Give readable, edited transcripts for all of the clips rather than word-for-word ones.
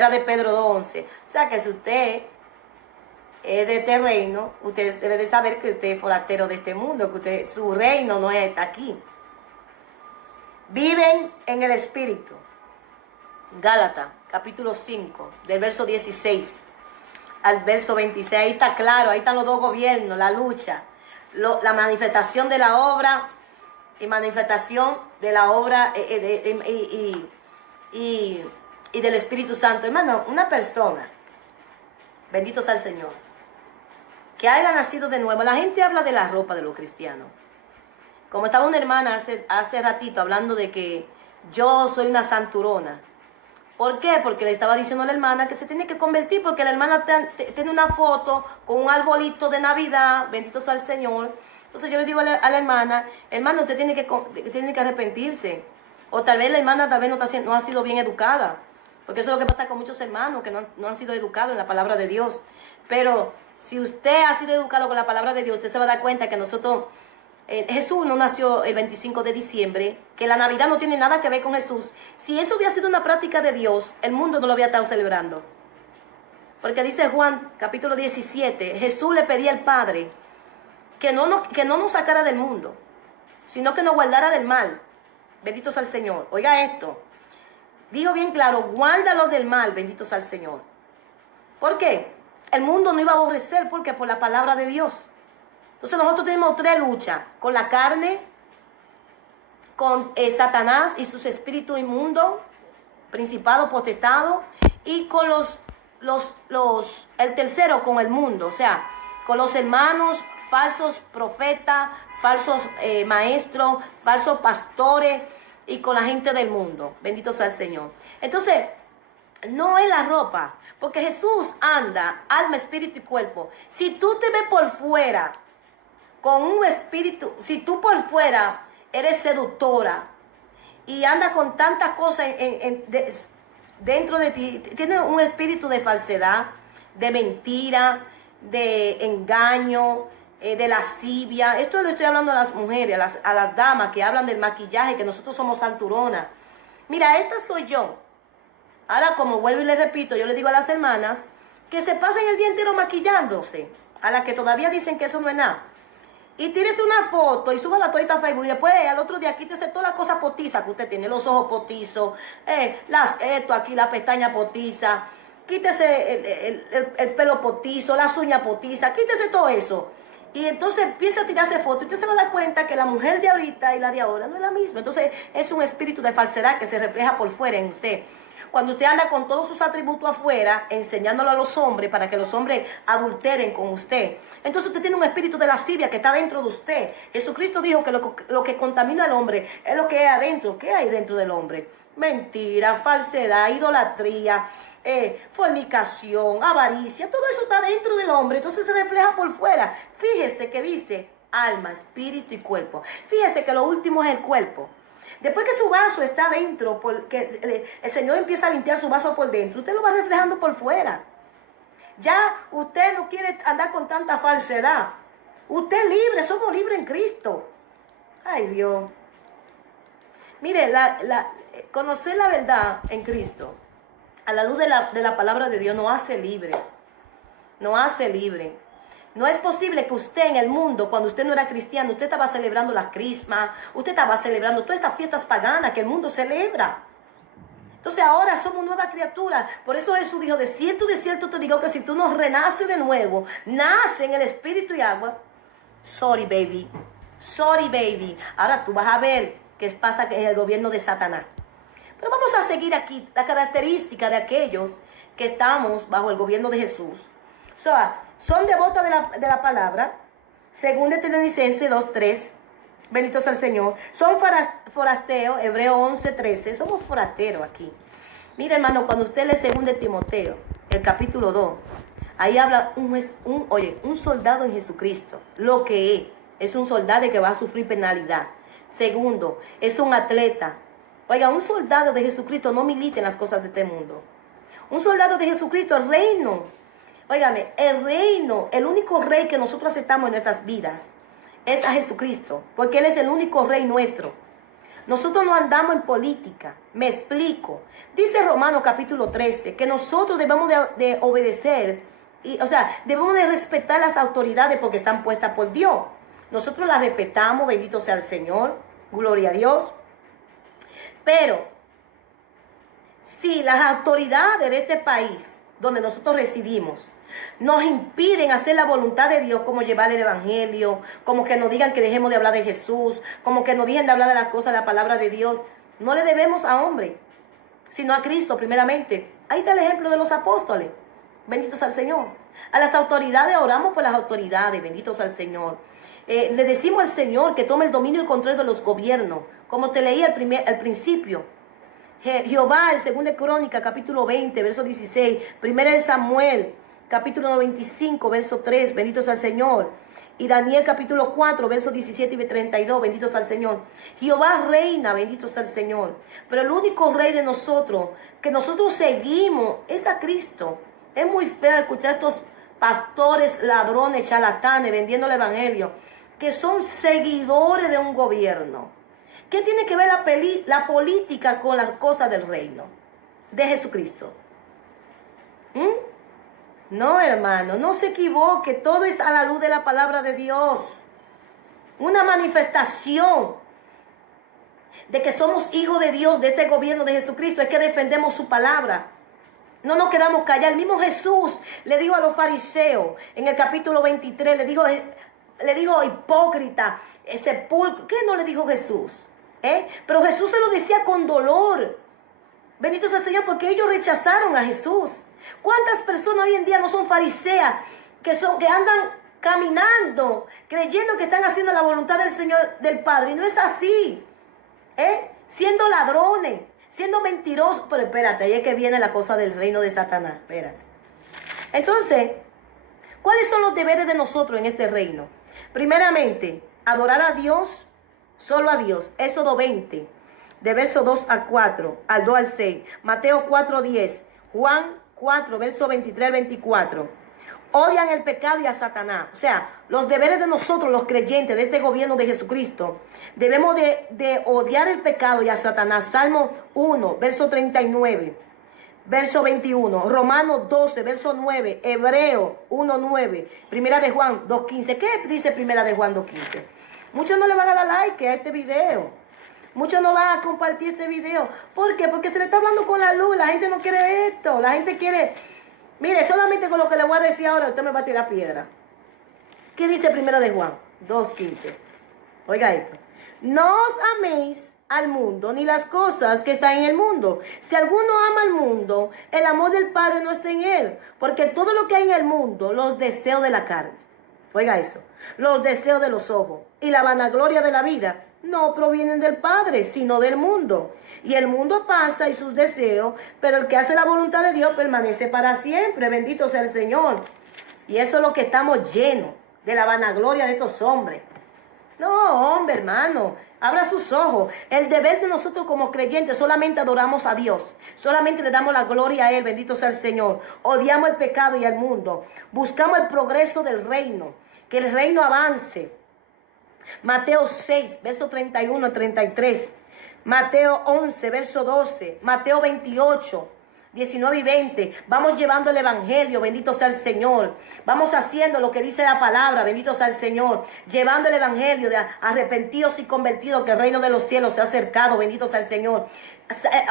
Era de Pedro 2:11. O sea que si usted es de este reino, usted debe de saber que usted es forastero de este mundo, que usted, su reino no está aquí. Viven en el Espíritu. Gálatas, capítulo 5, del verso 16 al verso 26. Ahí está claro, ahí están los dos gobiernos, la lucha, la manifestación de la obra y manifestación de la obra y del Espíritu Santo. Hermano, una persona, bendito sea el Señor, que haya nacido de nuevo. La gente habla de la ropa de los cristianos. Como estaba una hermana hace ratito hablando de que yo soy una santurona. ¿Por qué? Porque le estaba diciendo a la hermana que se tiene que convertir, porque la hermana tiene una foto con un arbolito de Navidad, bendito sea el Señor. Entonces yo le digo a la hermana, hermano, usted tiene que arrepentirse. O tal vez la hermana no ha sido bien educada. Porque eso es lo que pasa con muchos hermanos que no han sido educados en la palabra de Dios. Pero si usted ha sido educado con la palabra de Dios, usted se va a dar cuenta que nosotros... Jesús no nació el 25 de diciembre, que la Navidad no tiene nada que ver con Jesús. Si eso hubiera sido una práctica de Dios, el mundo no lo había estado celebrando. Porque dice Juan, capítulo 17, Jesús le pedía al Padre que no nos sacara del mundo, sino que nos guardara del mal. Bendito sea el Señor. Oiga esto. Dijo bien claro, guárdalo del mal, bendito sea el Señor. ¿Por qué? El mundo no iba a aborrecer, porque por la palabra de Dios. Entonces nosotros tenemos tres luchas, con la carne, con Satanás y sus espíritus inmundos, principados, potestados, y con el tercero, con el mundo, o sea, con los hermanos, falsos profetas, falsos maestros, falsos pastores, y con la gente del mundo. Bendito sea el Señor. Entonces, no es la ropa, porque Jesús anda, alma, espíritu y cuerpo. Si tú te ves por fuera, con un espíritu, si tú por fuera eres seductora y andas con tantas cosas dentro de ti, tienes un espíritu de falsedad, de mentira, de engaño, de lascivia. Esto lo estoy hablando a las mujeres, a las damas que hablan del maquillaje, que nosotros somos santuronas. Mira, esta soy yo. Ahora, como vuelvo y le repito, yo le digo a las hermanas que se pasen el día entero maquillándose, a las que todavía dicen que eso no es nada. Y tírese una foto y súbala todita a Facebook. Y después al otro día quítese todas las cosas potizas que usted tiene. Los ojos potizos, esto aquí, la pestaña potiza. Quítese el pelo potizo, las uñas potizas. Quítese todo eso. Y entonces empieza a tirarse fotos. Y usted se va a dar cuenta que la mujer de ahorita y la de ahora no es la misma. Entonces es un espíritu de falsedad que se refleja por fuera en usted. Cuando usted anda con todos sus atributos afuera, enseñándolo a los hombres para que los hombres adulteren con usted, entonces usted tiene un espíritu de lascivia que está dentro de usted. Jesucristo dijo que lo que contamina al hombre es lo que hay adentro. ¿Qué hay dentro del hombre? Mentira, falsedad, idolatría, fornicación, avaricia. Todo eso está dentro del hombre, entonces se refleja por fuera. Fíjese que dice alma, espíritu y cuerpo. Fíjese que lo último es el cuerpo. Después que su vaso está dentro, porque el Señor empieza a limpiar su vaso por dentro, usted lo va reflejando por fuera. Ya usted no quiere andar con tanta falsedad. Usted es libre, somos libres en Cristo. Ay, Dios. Mire, conocer la verdad en Cristo, a la luz de la palabra de Dios, nos hace libre. Nos hace libre. No es posible que usted en el mundo, cuando usted no era cristiano, usted estaba celebrando la crisma, usted estaba celebrando todas estas fiestas paganas que el mundo celebra. Entonces ahora somos nuevas criaturas. Por eso Jesús dijo, de cierto te digo que si tú no renaces de nuevo, nace en el espíritu y agua. Sorry baby. Ahora tú vas a ver qué pasa en el gobierno de Satanás. Pero vamos a seguir aquí la característica de aquellos que estamos bajo el gobierno de Jesús. Son devotos de la palabra, según Tesalonicenses 2:3, bendito sea el Señor. Son forasteos, Hebreos 11:13, somos forasteros aquí. Mira, hermano, cuando usted lee según de Timoteo, el capítulo 2, ahí habla un soldado en Jesucristo, lo que es un soldado que va a sufrir penalidad. Segundo, es un atleta. Oiga, un soldado de Jesucristo no milita en las cosas de este mundo. Un soldado de Jesucristo, el reino. Óigame, el reino, el único rey que nosotros aceptamos en nuestras vidas es a Jesucristo, porque Él es el único rey nuestro. Nosotros no andamos en política. Me explico. Dice Romanos capítulo 13 que nosotros debemos de obedecer, debemos de respetar las autoridades porque están puestas por Dios. Nosotros las respetamos, bendito sea el Señor, gloria a Dios. Pero si las autoridades de este país donde nosotros residimos nos impiden hacer la voluntad de Dios, como llevar el evangelio, como que nos digan que dejemos de hablar de Jesús, como que nos digan de hablar de las cosas de la palabra de Dios, no le debemos a hombre, sino a Cristo primeramente. Ahí está el ejemplo de los apóstoles, benditos al Señor. A las autoridades oramos por las autoridades, benditos al Señor. Le decimos al Señor que tome el dominio y el control de los gobiernos, como te leí al principio. Jehová, el 2 de Crónica, capítulo 20, verso 16, 1 de Samuel, capítulo 95, verso 3, benditos al Señor. Y Daniel, capítulo 4, verso 17 y 32, benditos al Señor. Jehová reina, benditos al Señor. Pero el único rey de nosotros, que nosotros seguimos, es a Cristo. Es muy feo escuchar a estos pastores, ladrones, charlatanes, vendiendo el evangelio, que son seguidores de un gobierno. ¿Qué tiene que ver la política con las cosas del reino de Jesucristo? No, hermano, no se equivoque. Todo es a la luz de la palabra de Dios. Una manifestación de que somos hijos de Dios, de este gobierno de Jesucristo, es que defendemos su palabra. No nos quedamos callados. El mismo Jesús le dijo a los fariseos en el capítulo 23, le dijo hipócrita, sepulcro. ¿Qué no le dijo Jesús? Pero Jesús se lo decía con dolor. Bendito sea el Señor, porque ellos rechazaron a Jesús. ¿Cuántas personas hoy en día no son fariseas, que andan caminando, creyendo que están haciendo la voluntad del Señor, del Padre? Y no es así. Siendo ladrones, siendo mentirosos. Pero espérate, ahí es que viene la cosa del reino de Satanás. Espérate. Entonces, ¿cuáles son los deberes de nosotros en este reino? Primeramente, adorar a Dios, solo a Dios. Éxodo 20, de verso 2 a 4, al 2 al 6. Mateo 4, 10. Juan 4, verso 23 al 24. Odian el pecado y a Satanás. O sea, los deberes de nosotros, los creyentes de este gobierno de Jesucristo, debemos de odiar el pecado y a Satanás. Salmo 1, verso 39. Verso 21, Romanos 12, verso 9, Hebreo 1, 9, Primera de Juan 2, 15. ¿Qué dice Primera de Juan 2, 15? Muchos no le van a dar like a este video. Muchos no van a compartir este video. ¿Por qué? Porque se le está hablando con la luz. La gente no quiere esto. La gente quiere... Mire, solamente con lo que le voy a decir ahora, usted me va a tirar piedra. ¿Qué dice Primera de Juan 2, 15? Oiga esto. No os améis al mundo, ni las cosas que están en el mundo. Si alguno ama al mundo, el amor del Padre no está en él. Porque todo lo que hay en el mundo, los deseos de la carne, oiga eso, los deseos de los ojos y la vanagloria de la vida, no provienen del Padre, sino del mundo. Y el mundo pasa y sus deseos, pero el que hace la voluntad de Dios permanece para siempre. Bendito sea el Señor. Y eso es lo que estamos llenos, de la vanagloria de estos hombres. No, hombre, hermano, abra sus ojos. El deber de nosotros como creyentes, solamente adoramos a Dios. Solamente le damos la gloria a Él, bendito sea el Señor. Odiamos el pecado y el mundo. Buscamos el progreso del reino, que el reino avance. Mateo 6, verso 31 a 33. Mateo 11, verso 12. Mateo 28, 19 y 20. Vamos llevando el evangelio, bendito sea el Señor. Vamos haciendo lo que dice la palabra, bendito sea el Señor. Llevando el evangelio de arrepentidos y convertidos, que el reino de los cielos se ha acercado, bendito sea el Señor.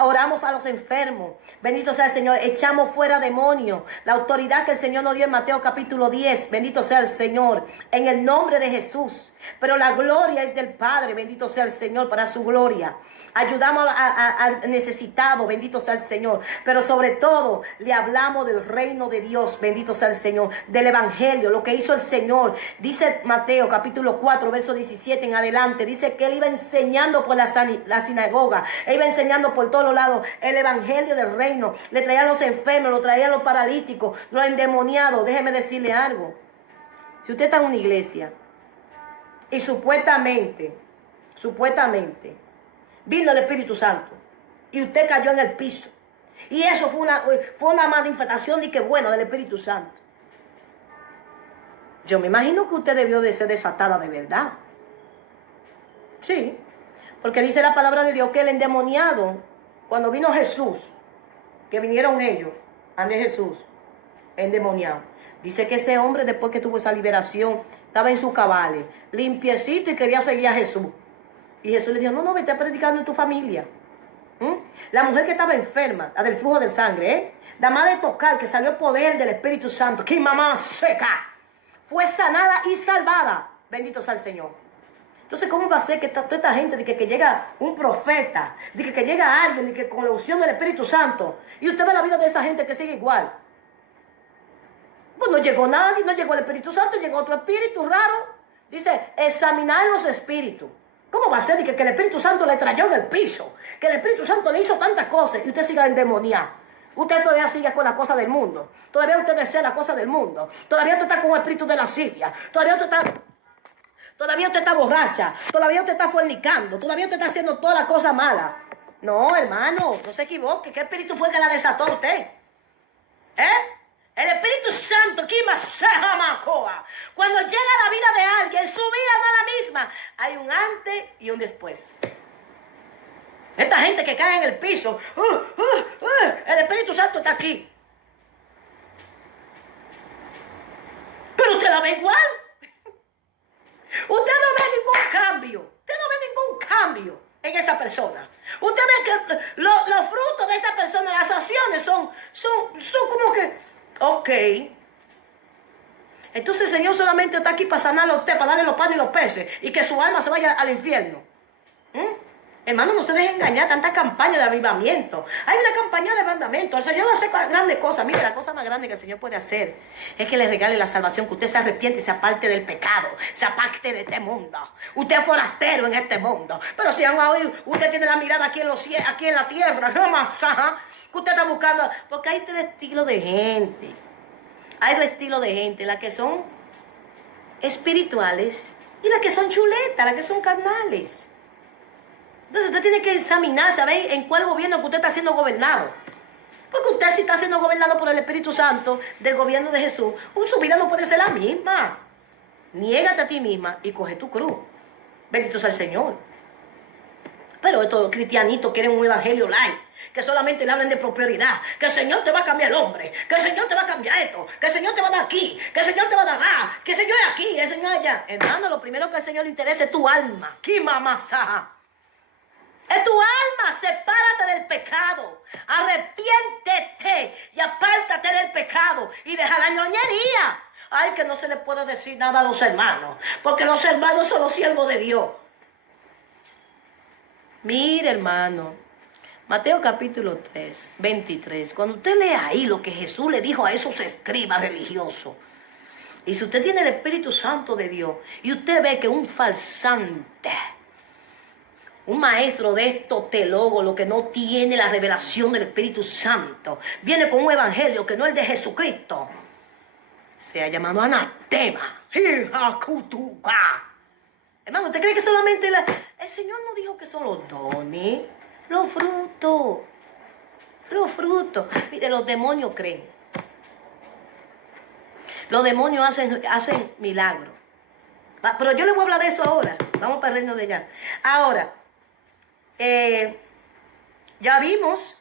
Oramos a los enfermos, bendito sea el Señor. Echamos fuera demonios, la autoridad que el Señor nos dio en Mateo capítulo 10, bendito sea el Señor, en el nombre de Jesús. Pero la gloria es del Padre, bendito sea el Señor, para su gloria. Ayudamos al necesitado, bendito sea el Señor. Pero sobre todo le hablamos del reino de Dios, bendito sea el Señor, del evangelio, lo que hizo el Señor. Dice Mateo capítulo 4, verso 17 en adelante, dice que él iba enseñando por la sinagoga, él iba enseñando por todos lados el evangelio del reino. Le traían a los enfermos, lo traían a los paralíticos, los endemoniados. Déjeme decirle algo. Si usted está en una iglesia y supuestamente vino el Espíritu Santo y usted cayó en el piso, y eso fue una manifestación de que bueno del Espíritu Santo, yo me imagino que usted debió de ser desatada de verdad. Sí, Porque dice la palabra de Dios que el endemoniado, cuando vino Jesús, que vinieron ellos, ante Jesús, endemoniado. Dice que ese hombre, después que tuvo esa liberación, estaba en sus cabales, limpiecito, y quería seguir a Jesús. Y Jesús le dijo, no, vete predicando en tu familia. La mujer que estaba enferma, la del flujo de sangre, nada más de tocar, que salió el poder del Espíritu Santo, que mamá seca, fue sanada y salvada. Bendito sea el Señor. Entonces, ¿cómo va a ser que toda esta gente, de que llega un profeta, de que llega alguien, de que con la unción del Espíritu Santo, y usted ve la vida de esa gente que sigue igual? Pues no llegó nadie, no llegó el Espíritu Santo, llegó otro espíritu raro. Dice, examinar los espíritus. ¿Cómo va a ser que el Espíritu Santo le trayó en el piso? Que el Espíritu Santo le hizo tantas cosas y usted siga endemoniado. Usted todavía sigue con la cosa del mundo. Todavía usted desea la cosa del mundo. Todavía usted está con el espíritu de la lascivia. Todavía usted está borracha. Todavía usted está fornicando. Todavía usted está haciendo todas las cosas malas. No, hermano, no se equivoque. ¿Qué espíritu fue que la desató a usted? El Espíritu Santo, cuando llega a la vida de alguien, su vida no es la misma. Hay un antes y un después. Esta gente que cae en el piso, el Espíritu Santo está aquí. Pero usted la ve igual. Usted no ve ningún cambio. Usted no ve ningún cambio en esa persona. Usted ve que los frutos de esa persona, las acciones son como que, ok. Entonces el Señor solamente está aquí para sanarlo a usted, para darle los panes y los peces, y que su alma se vaya al infierno. Hermano, no se deje engañar, tanta campaña de avivamiento. Hay una campaña de avivamiento. El Señor va a hacer grandes cosas. Mire, la cosa más grande que el Señor puede hacer es que le regale la salvación, que usted se arrepiente y se aparte del pecado, se aparte de este mundo. Usted es forastero en este mundo. Pero si aún hoy usted tiene la mirada aquí en los cielos, aquí en la tierra, no más, que usted está buscando. Porque hay tres estilos de gente. Hay dos estilos de gente, las que son espirituales y las que son chuletas, las que son carnales. Entonces usted tiene que examinarse a ver en cuál gobierno que usted está siendo gobernado. Porque usted, si está siendo gobernado por el Espíritu Santo del gobierno de Jesús, su vida no puede ser la misma. Niégate a ti misma y coge tu cruz. Bendito sea el Señor. Pero estos cristianitos quieren un evangelio light, que solamente le hablen de prosperidad, que el Señor te va a cambiar el hombre, que el Señor te va a cambiar esto, que el Señor te va a dar aquí, que el Señor te va a dar allá, que el Señor es aquí, el Señor allá. Hermano, lo primero que al Señor le interesa es tu alma. ¿Qué mamasa? Es tu alma, sepárate del pecado, arrepiéntete y apártate del pecado y deja la ñoñería. Ay, que no se le puede decir nada a los hermanos, porque los hermanos son los siervos de Dios. Mire, hermano, Mateo capítulo 3, 23, cuando usted lee ahí lo que Jesús le dijo a esos escribas religiosos, y si usted tiene el Espíritu Santo de Dios y usted ve que un farsante, un maestro de estos teólogos, lo que no tiene la revelación del Espíritu Santo, viene con un evangelio que no es el de Jesucristo, se ha llamado anatema. Hermano, ¿usted cree que solamente el Señor no dijo que son los dones? Los frutos. Los frutos. Mire, los demonios creen. Los demonios hacen milagros. Pero yo le voy a hablar de eso ahora. Vamos para el reino de allá. Ahora, ya vimos,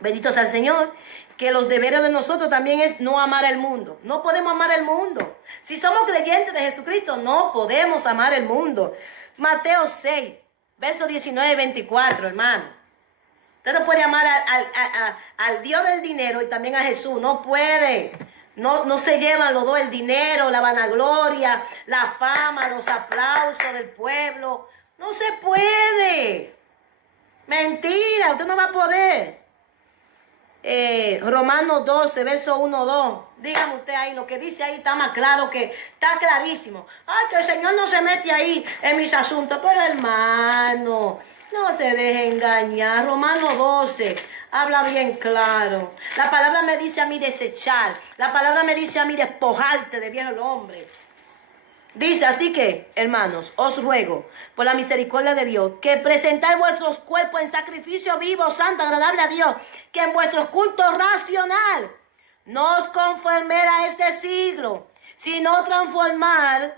bendito sea el Señor, que los deberes de nosotros también es no amar el mundo. No podemos amar el mundo. Si somos creyentes de Jesucristo, no podemos amar el mundo. Mateo 6, verso 19 y 24, hermano. Usted no puede amar al Dios del dinero y también a Jesús. No puede. No se llevan los dos, el dinero, la vanagloria, la fama, los aplausos del pueblo. No se puede. Mentira, usted no va a poder. Romanos 12, verso 1, 2. Dígame usted ahí, lo que dice ahí está más claro, que está clarísimo. Ay, que el Señor no se mete ahí en mis asuntos. Pero hermano, no se deje engañar. Romanos 12 habla bien claro. La palabra me dice a mí desechar. La palabra me dice a mí despojarte de viejo hombre. Dice, así que, hermanos, os ruego, por la misericordia de Dios, que presentáis vuestros cuerpos en sacrificio vivo, santo, agradable a Dios, que en vuestros cultos racional no os conforméis a este siglo, sino transformar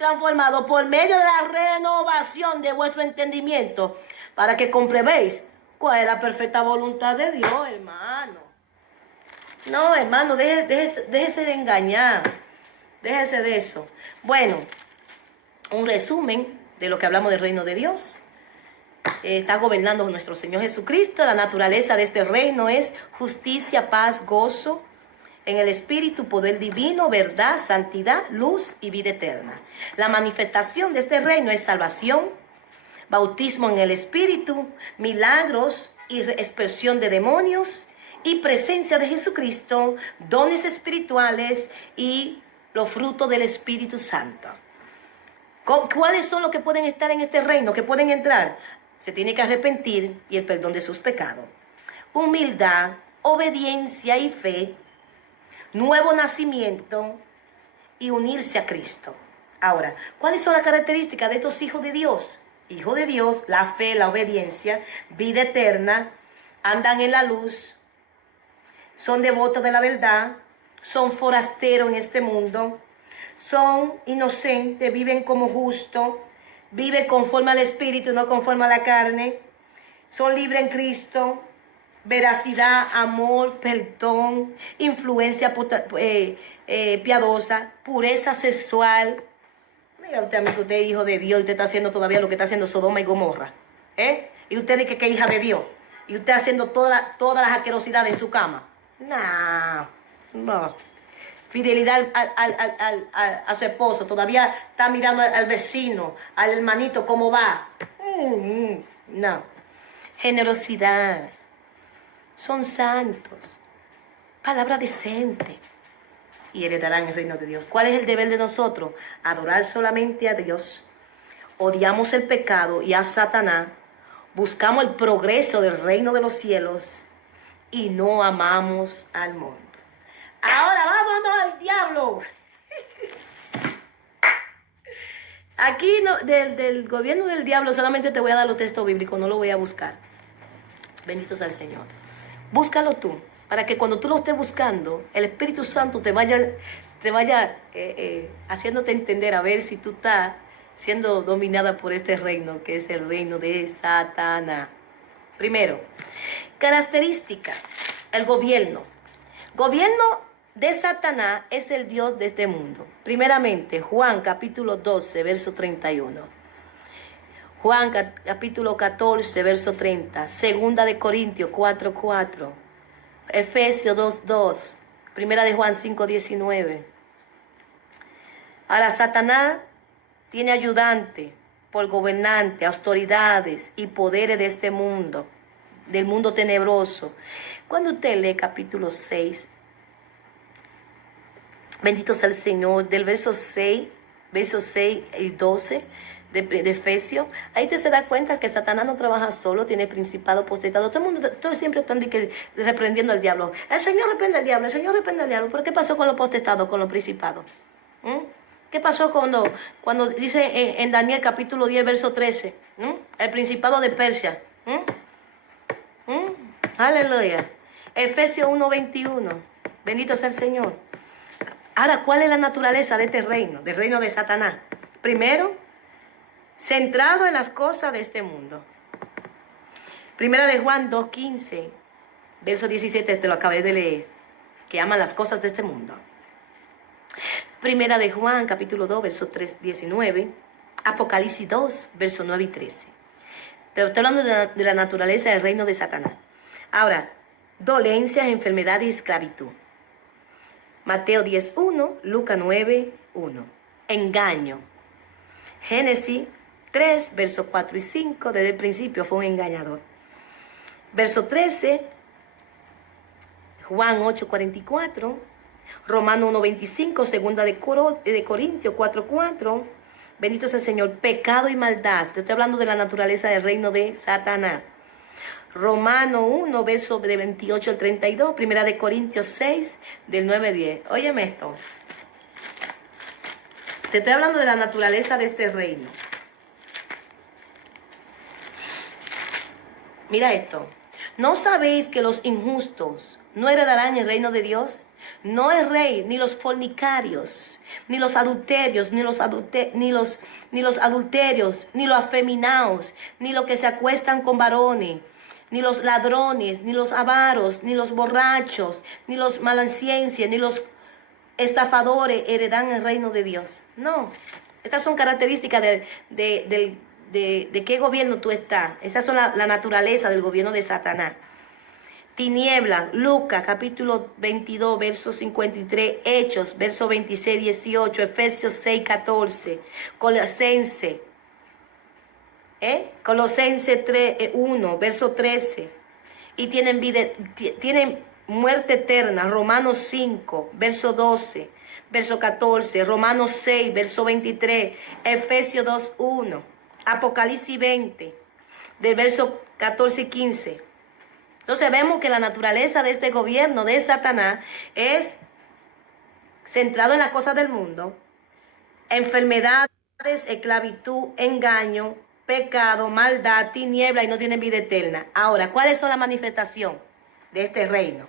transformado por medio de la renovación de vuestro entendimiento, para que comprobéis cuál es la perfecta voluntad de Dios, hermano. No, hermano, déjese de engañar. Déjese de eso. Bueno, un resumen de lo que hablamos del reino de Dios. Está gobernando nuestro Señor Jesucristo. La naturaleza de este reino es justicia, paz, gozo en el Espíritu, poder divino, verdad, santidad, luz y vida eterna. La manifestación de este reino es salvación, bautismo en el Espíritu, milagros y expresión de demonios y presencia de Jesucristo, dones espirituales y los frutos del Espíritu Santo. ¿Cuáles son los que pueden estar en este reino, que pueden entrar? Se tiene que arrepentir y el perdón de sus pecados. Humildad, obediencia y fe, nuevo nacimiento y unirse a Cristo. Ahora, ¿cuáles son las características de estos hijos de Dios? Hijo de Dios, la fe, la obediencia, vida eterna, andan en la luz, son devotos de la verdad, son forasteros en este mundo, son inocentes, viven como justos, viven conforme al Espíritu, no conforme a la carne, son libres en Cristo, veracidad, amor, perdón, influencia piadosa, pureza sexual. Mira usted a mí que usted es hijo de Dios y usted está haciendo todavía lo que está haciendo Sodoma y Gomorra. Y usted dice que es hija de Dios. Y usted haciendo todas las asquerosidades en su cama. No. Fidelidad a su esposo. Todavía está mirando al vecino, al hermanito, cómo va. No. Generosidad. Son santos. Palabra decente. Y heredarán el reino de Dios. ¿Cuál es el deber de nosotros? Adorar solamente a Dios. Odiamos el pecado y a Satanás. Buscamos el progreso del reino de los cielos. Y no amamos al mundo. Ahora vámonos al diablo. Aquí del gobierno del diablo solamente te voy a dar los textos bíblicos. No lo voy a buscar. Bendito sea el Señor. Búscalo tú, para que cuando tú lo estés buscando, el Espíritu Santo te vaya haciéndote entender a ver si tú estás siendo dominada por este reino, que es el reino de Satanás. Primero, característica, el gobierno. Gobierno de Satanás es el Dios de este mundo. Primeramente, Juan capítulo 12, verso 31. Juan capítulo 14, verso 30, Segunda de Corintios 4, 4, Efesios 2, 2, Primera de Juan 5, 19. Ahora Satanás tiene ayudante por gobernante, autoridades y poderes de este mundo, del mundo tenebroso. Cuando usted lee capítulo 6, bendito sea el Señor, del verso 6 y 12, de Efesios, ahí te se da cuenta que Satanás no trabaja solo, tiene principado, potestad. Todo siempre están reprendiendo al diablo. El Señor reprende al diablo, el Señor reprende al diablo. ¿Pero qué pasó con los potestados, con los principados? ¿Qué pasó cuando dice en Daniel capítulo 10, verso 13? El principado de Persia. Aleluya. Efesios 1, 21. Bendito sea el Señor. Ahora, ¿cuál es la naturaleza de este reino, del reino de Satanás? Primero, centrado en las cosas de este mundo. Primera de Juan 2:15, verso 17, te lo acabé de leer, que aman las cosas de este mundo. Primera de Juan, capítulo 2, verso 19, Apocalipsis 2, verso 9 y 13. Te estoy hablando de la naturaleza del reino de Satanás. Ahora, dolencias, enfermedad y esclavitud. Mateo 10:1, Lucas 9:1. Engaño. Génesis 3, versos 4 y 5, desde el principio fue un engañador. Verso 13, Juan 8:44, Romanos 1:25, Segunda de Corintios 4:4, bendito sea el Señor, pecado y maldad. Te estoy hablando de la naturaleza del reino de Satanás. Romano 1, verso de 28 al 32, Primera de Corintios 6, del 9 al 10. Óyeme esto. Te estoy hablando de la naturaleza de este reino. Mira esto. ¿No sabéis que los injustos no heredarán el reino de Dios. No es rey, ni los fornicarios, ni los adulterios, ni los adulterios, ni los afeminados, ni los que se acuestan con varones, ni los ladrones, ni los avaros, ni los borrachos, ni los malanciencias, ni los estafadores heredan el reino de Dios. No, estas son características de qué gobierno tú estás. Esas son la naturaleza del gobierno de Satanás. Tiniebla, Lucas capítulo 22, verso 53, Hechos, verso 26, 18, Efesios 6, 14, Colosense, Colosense 3, 1, verso 13, y tienen muerte eterna, Romanos 5, verso 12, verso 14, Romanos 6, verso 23, Efesios 2, 1, Apocalipsis 20, del verso 14 y 15. Entonces vemos que la naturaleza de este gobierno de Satanás es centrado en las cosas del mundo, enfermedades, esclavitud, engaño, pecado, maldad, tiniebla y no tienen vida eterna. Ahora, ¿cuáles son las manifestaciones de este reino?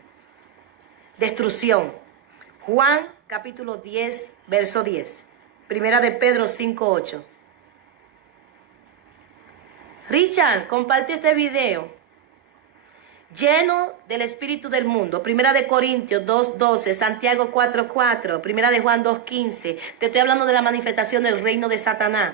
Destrucción. Juan capítulo 10, verso 10. Primera de Pedro 5, 8. Richard, comparte este video. Lleno del espíritu del mundo. Primera de Corintios 2:12, Santiago 4:4, Primera de Juan 2:15. Te estoy hablando de la manifestación del reino de Satanás.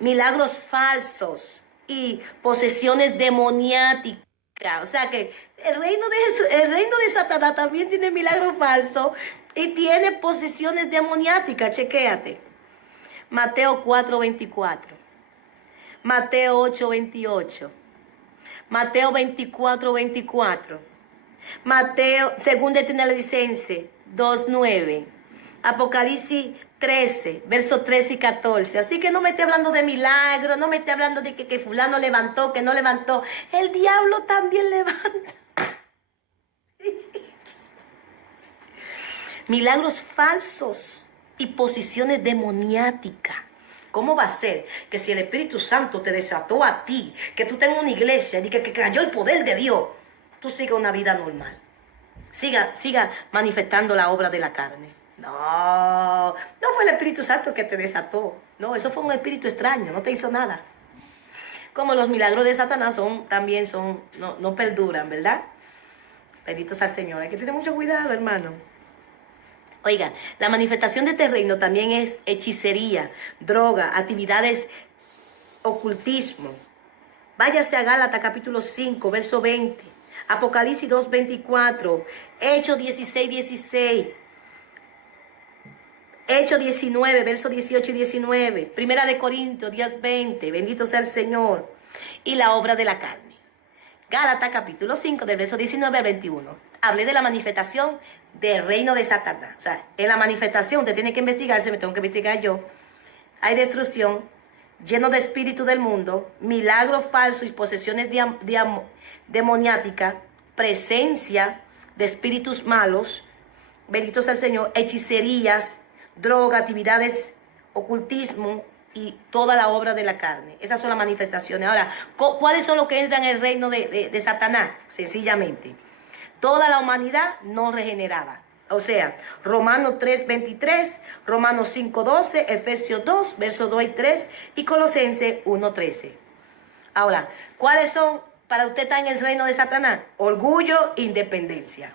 Milagros falsos y posesiones demoniáticas. O sea que el reino de Satanás también tiene milagros falsos y tiene posesiones demoniáticas. Chequéate. Mateo 4:24. Mateo 8:28. Mateo 24, 24. Mateo, según de Tesalonicenses 2:9. Apocalipsis 13, versos 13 y 14. Así que no me esté hablando de milagros, no me esté hablando de que fulano levantó, que no levantó. El diablo también levanta. Milagros falsos y posiciones demoniáticas. ¿Cómo va a ser que si el Espíritu Santo te desató a ti, que tú tengas una iglesia y que cayó el poder de Dios, tú sigas una vida normal? Siga manifestando la obra de la carne. No fue el Espíritu Santo que te desató. No, eso fue un espíritu extraño, no te hizo nada. Como los milagros de Satanás también no perduran, ¿verdad? Bendito sea el Señor. Hay que tener mucho cuidado, hermano. Oiga, la manifestación de este reino también es hechicería, droga, actividades, ocultismo. Váyase a Gálatas capítulo 5, verso 20, Apocalipsis 2, 24, Hechos 16, 16, Hechos 19, verso 18 y 19, Primera de Corintios 10, 20, bendito sea el Señor, y la obra de la carne. Gálatas capítulo 5, del verso 19 al 21. Hablé de la manifestación del reino de Satanás. O sea, en la manifestación usted tiene que investigarse, me tengo que investigar yo. Hay destrucción, lleno de espíritu del mundo, milagros falsos y posesiones demoniáticas, presencia de espíritus malos, bendito sea el Señor, hechicerías, droga, actividades, ocultismo y toda la obra de la carne. Esas son las manifestaciones. Ahora, ¿cuáles son los que entran en el reino de Satanás? Sencillamente, toda la humanidad no regenerada. O sea, Romanos 3:23, Romanos 5:12, Efesios 2, versos 2 y 3 y Colosenses 1:13. Ahora, ¿cuáles son para usted estar en el reino de Satanás? Orgullo, independencia.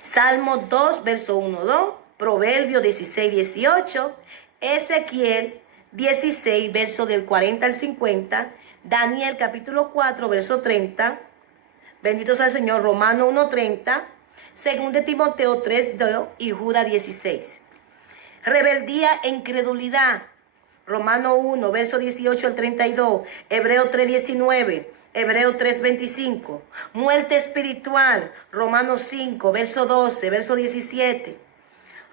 Salmo 2, verso 1, 2, Proverbio 16, 18, Ezequiel 16, verso del 40 al 50, Daniel capítulo 4, verso 30, bendito sea el Señor, Romano 1:30, según de Timoteo 3:2 y Judas 16. Rebeldía e incredulidad, Romano 1, verso 18 al 32, Hebreo 3:19, Hebreo 3:25. Muerte espiritual, Romanos 5, verso 12, verso 17.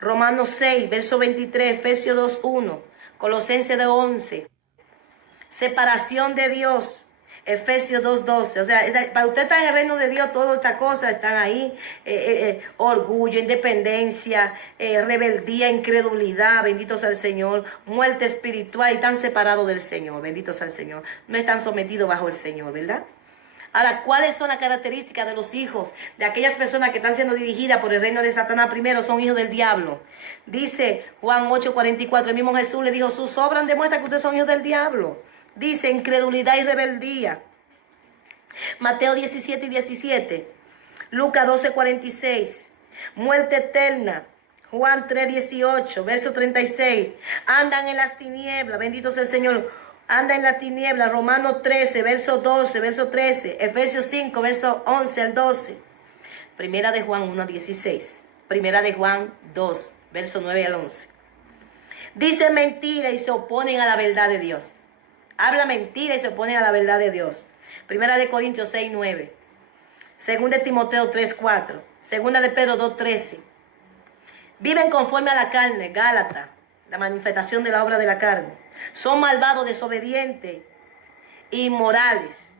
Romanos 6, verso 23, Efesios 2:1, Colosenses 2:11. Separación de Dios, Efesios 2:12. O sea, para usted estar en el reino de Dios, todas estas cosas están ahí. Orgullo, independencia, rebeldía, incredulidad, bendito sea el Señor. Muerte espiritual y están separados del Señor, bendito sea el Señor. No están sometidos bajo el Señor, ¿verdad? Ahora, ¿cuáles son las características de los hijos de aquellas personas que están siendo dirigidas por el reino de Satanás? Primero, son hijos del diablo. Dice Juan 8:44, el mismo Jesús le dijo, sus obras demuestran que ustedes son hijos del diablo. Dice, incredulidad y rebeldía. Mateo 17:17. Lucas 12:46. Muerte eterna. Juan 3:18, verso 36. Andan en las tinieblas, bendito sea el Señor. Anda en la tiniebla, Romanos 13, verso 12, verso 13, Efesios 5, verso 11 al 12, Primera de Juan 1:16, Primera de Juan 2, verso 9 al 11. Dicen mentira y se oponen a la verdad de Dios. Habla mentira y se oponen a la verdad de Dios. Primera de Corintios 6:9, Segunda de Timoteo 3:4, Segunda de Pedro 2:13. Viven conforme a la carne, Gálatas, la manifestación de la obra de la carne. Son malvados, desobedientes, inmorales.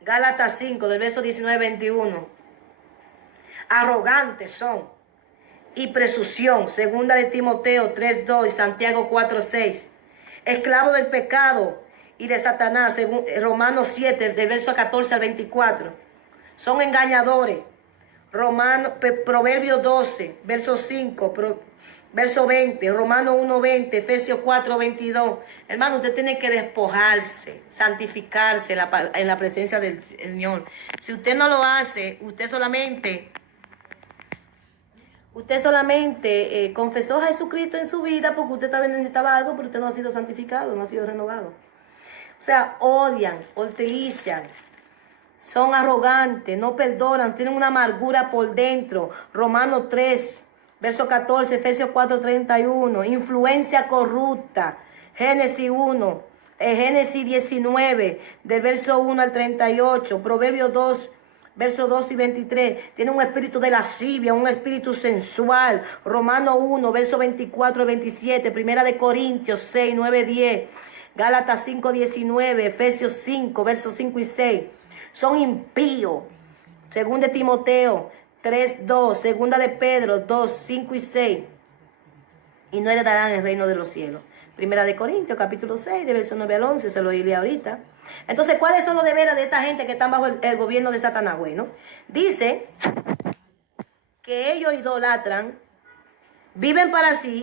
Gálatas 5, del verso 19-21. Arrogantes son. Y presunción. Segunda de Timoteo 3:2 y Santiago 4:6. Esclavos del pecado y de Satanás. Según Romanos 7, del verso 14 al 24. Son engañadores. Proverbios 12, verso 5, verso 20, Romanos 1:20, Efesios 4:22. Hermano, usted tiene que despojarse, santificarse en la presencia del Señor. Si usted no lo hace, usted solamente confesó a Jesucristo en su vida porque usted también necesitaba algo, pero usted no ha sido santificado, no ha sido renovado. O sea, odian, utilizan. Son arrogantes, no perdonan, tienen una amargura por dentro. Romanos 3, verso 14, Efesios 4:31. Influencia corrupta. Génesis 1, Génesis 19, del verso 1 al 38. Proverbios 2, verso 2 y 23. Tiene un espíritu de lascivia, un espíritu sensual. Romanos 1, verso 24 y 27. Primera de Corintios 6, 9, 10. Gálatas 5, 19. Efesios 5, versos 5 y 6. Son impíos. Segunda de Timoteo 3:2, Segunda de Pedro 2:5 y 6. Y no heredarán el reino de los cielos. Primera de Corintios capítulo 6, de verso 9 al 11, se lo leí ahorita. Entonces, ¿cuáles son los deberes de esta gente que están bajo el gobierno de Satanás? Bueno, dice que ellos idolatran, viven para sí.